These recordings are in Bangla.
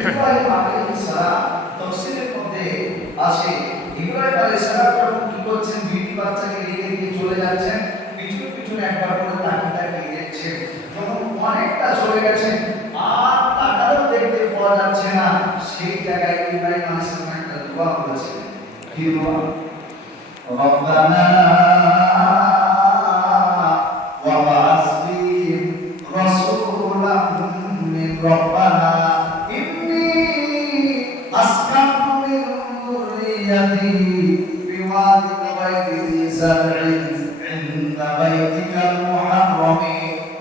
ইব্রাহিম আলাইহিস সালাম তাফসীরের মধ্যে আসে ইব্রাহিম আলাইহিস সালাম যখন কি করছেন বিবি বাচ্চাকে রেখে দিয়ে চলে যাচ্ছেন পিছনে পিছনে একবার করে তাকিয়ে দেখছেন যখন অনেকটা চলে গেছেন আর তাকালেও দেখতে পাওয়া যাচ্ছে না সেই জায়গায় ইব্রাহিম আলাইহিস সালাম একটা দোয়া করেছেন কি দোয়া রব্বানা ওয়া বা'আস ফীহিম রাসূলাম মিন রব্বানা أسكنت من ذريتي بواد غير ذي زرع عند بيتك المحرم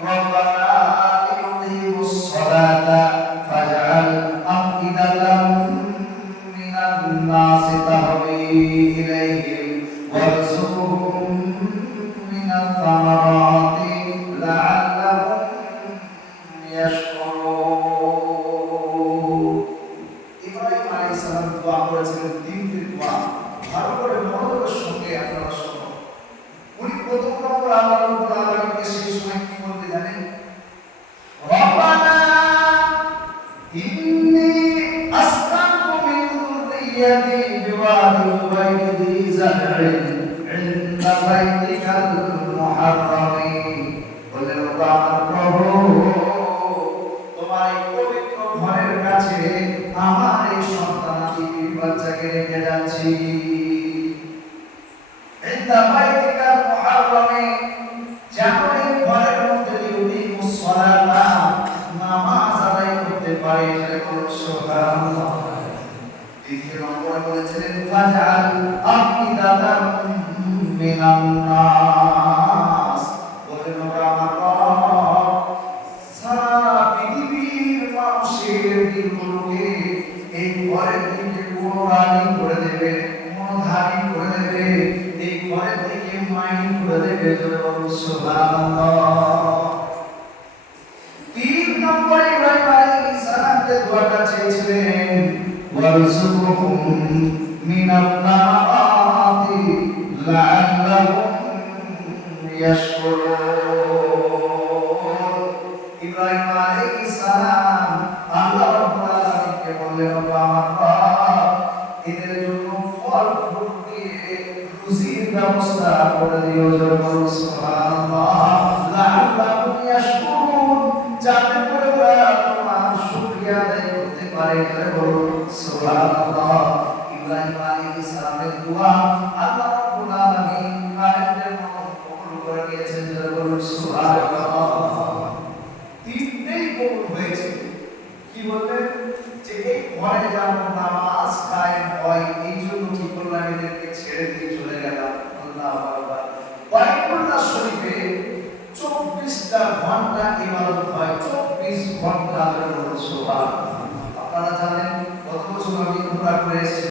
ربنا ليقيموا الصلاة فاجعل أفئدة من الناس تهوي إليهم وارزقهم من الثمرات لعلهم يشكرون দোয়া করেছিলেন তিনটি দোয়া ভালো করে মনোযোগের সঙ্গে আপনারা শুনুন উনি প্রথম নম্বর আল্লাহ রাব্বুল আলামিনকে সেই সময় কি বলতে জানেন রব্বানা ইন্নী আসকানতু মিন যুররিয়াতি বিওয়াদিন গায়রি যী জার'ইন ইনদা বাইতিকাল মুহাররাম বলেন আমার প্রভু তোমার এই পবিত্র ঘরের কাছে আমার এই সন্তানাদি বাচ্চাকে রেখে যাচ্ছি ইনদা বাইতিকাল মুহাররামে যেন এই ঘরের মধ্যে ইউকিমুস সালাতা নামাজ আদায় করতে পারে এরকম সুবহানাল্লাহ দ্বিতীয় নম্বরে বলেছিলেন ফাজআল আফিদাতাম মিনান নাস বলেন আমার রব সারা পৃথিবীর মানুষের দিলগুলোকে এই ঘরের দিকে মনোরানী করে দেবে মনোধারী করে দেবে এই ঘরের দিকে মাইন করে দেবে সুবহানাল্লাহ তিন নম্বরে ইব্রাহিম আলাইহিস সালাম যে দোয়াটা চেয়েছিলেন ওয়ারযুকহুম মিনাত তামারাতি লাআল্লাহুম ইয়াশকুরুন ইব্রাহিম আলাইহিস সালাম আল্লাহ রাব্বুল আলামিনকে বললেন আমার রব এদের জন্য ফল ফুল দিয়ে রুজির ব্যবস্থা করে দিও সুবহানাল্লাহ লাআল্লাহুম ইয়াশকুরুন যাতে করে ওরা তোমার শুকরিয়া আদায় করতে পারে বলুন সুবহানাল্লাহ ইব্রাহিম আলাইহিস সালামের দোয়া আল্লাহ রাব্বুল আলামিন কারেন্টের মতো কবুল করে নিয়েছেন বলুন সুবহানাল্লাহ তিনটেই কবুল হয়েছে কি বললেন যে এই ঘরে যেমন নামাজ কায়েম হয় এই জন্য কি করলাম এদেরকে ছেড়ে দিয়ে চলে গেলাম আল্লাহু আকবার বাইতুল্লাহ শরীফে 24টা ঘন্টা ইবাদত হয় 24 ঘন্টা ধরে সুবহানাল্লাহ আপনারা জানেন কত বছর আমি উমরা করে এসেছি